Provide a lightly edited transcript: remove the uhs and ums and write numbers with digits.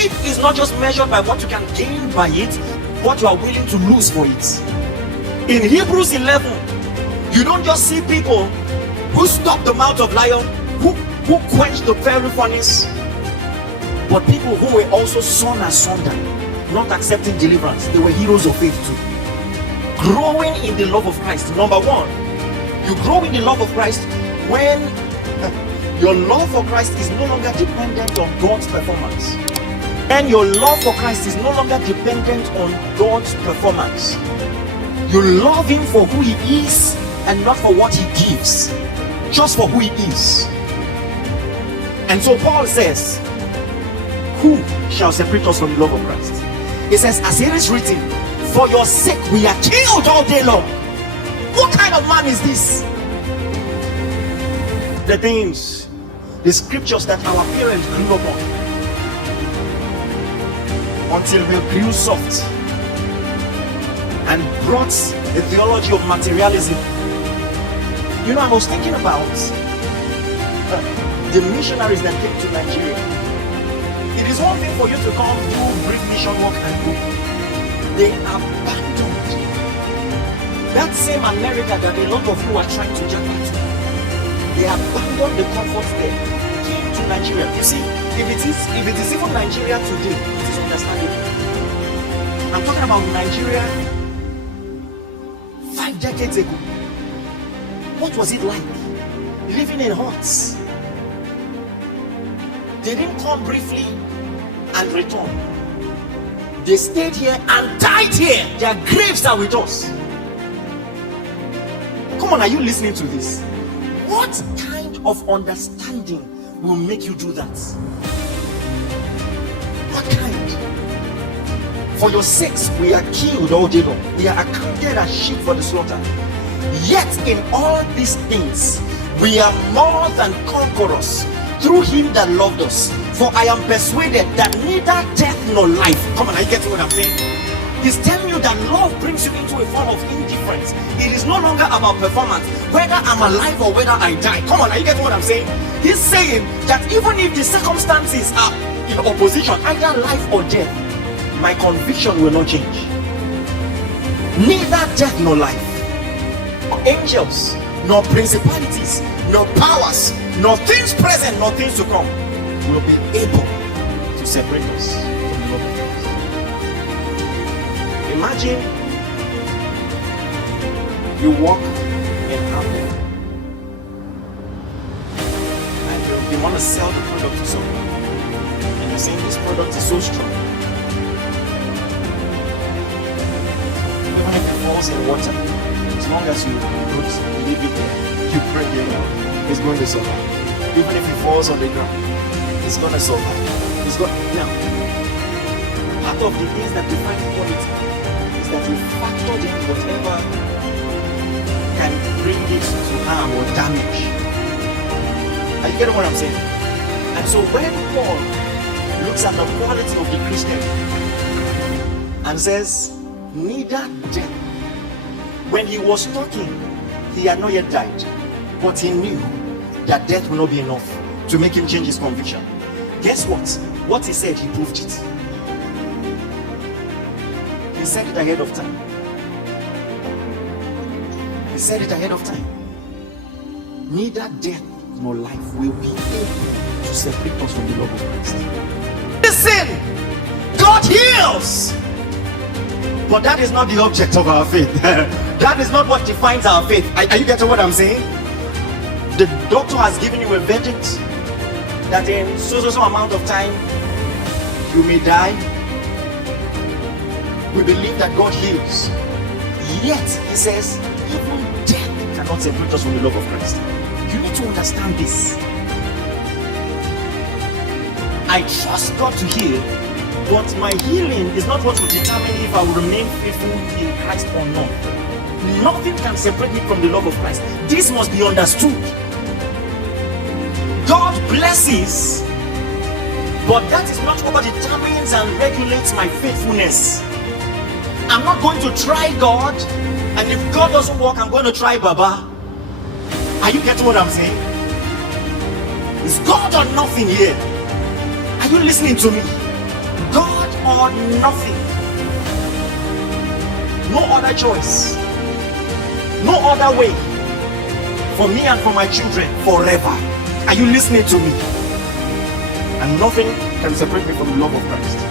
Faith is not just measured by what you can gain by it, what you are willing to lose for it. In Hebrews 11, you don't just see people who stopped the mouth of lion, who quenched the fiery furnace, but people who were also sawn asunder, not accepting deliverance. They were heroes of faith too. Growing in the love of Christ. Number one, you grow in the love of Christ when your love for Christ is no longer dependent on God's performance. And your love for Christ is no longer dependent on God's performance. You love him for who he is and not for what he gives, just for who he is. And so Paul says, who shall separate us from the love of Christ? He says, as it is written, for your sake we are killed all day long. What kind of man is this? The things, the scriptures that our parents grew up on, until we grew soft and brought the theology of materialism. You know, I was thinking about the missionaries that came to Nigeria. It is one thing for you to come do brief mission work and go. They abandoned that same America that a lot of you are trying to jump into. They abandoned the comfort there, came to Nigeria. You see, if it is even Nigeria today, it is understandable. I'm talking about Nigeria 5 decades ago. What was it like living in huts? They didn't come briefly and return. They stayed here and died here. Their graves are with us. Come on, are you listening to this? What kind of understanding will make you do that? What kind? For your sakes we are killed all day long. We are accounted as sheep for the slaughter. Yet in all these things we are more than conquerors through him that loved us. For I am persuaded that neither death nor life. Come on, are you getting what I'm saying? He's telling you that love brings you into a form of indifference. It is no longer about performance, whether I'm alive or whether I die. Come on, are you getting what I'm saying? He's saying that even if the circumstances are in opposition, either life or death, my conviction will not change. Neither death nor life, nor angels, nor principalities, nor powers, nor things present, nor things to come will be able to separate us from the love of Christ. Imagine you walk in Apple and you want to sell the product to someone, and you're saying this product is so strong. Even if it falls in water, as long as you leave it there, you bring it out, it's going to survive. Even if it falls on the ground, it's going to survive. Now, part of the things that define quality is that we factor in whatever can bring it to harm or damage. Are you getting what I'm saying? And so when Paul looks at the quality of the Christian and says, neither death. When he was talking, he had not yet died, but he knew that death will not be enough to make him change his conviction. Guess what? What he said, he proved it. He said it ahead of time. He said it ahead of time. Neither death nor life will be able to separate us from the love of Christ. Listen, God heals, but that is not the object of our faith. That is not what defines our faith. Are you getting what I'm saying? The doctor has given you a verdict that in so amount of time you may die. We believe that God heals. Yet he says even death cannot separate us from the love of Christ. You need to understand this. I trust God to heal, but my healing is not what will determine if I will remain faithful in Christ or not. Nothing can separate me from the love of Christ. This must be understood. God blesses, but that is not what determines and regulates my faithfulness. I'm not going to try God, and if God doesn't work, I'm going to try Baba. Are you getting what I'm saying? It's God or nothing here. Are you listening to me? God nothing. No other choice. No other way for me and for my children forever. Are you listening to me? And nothing can separate me from the love of Christ.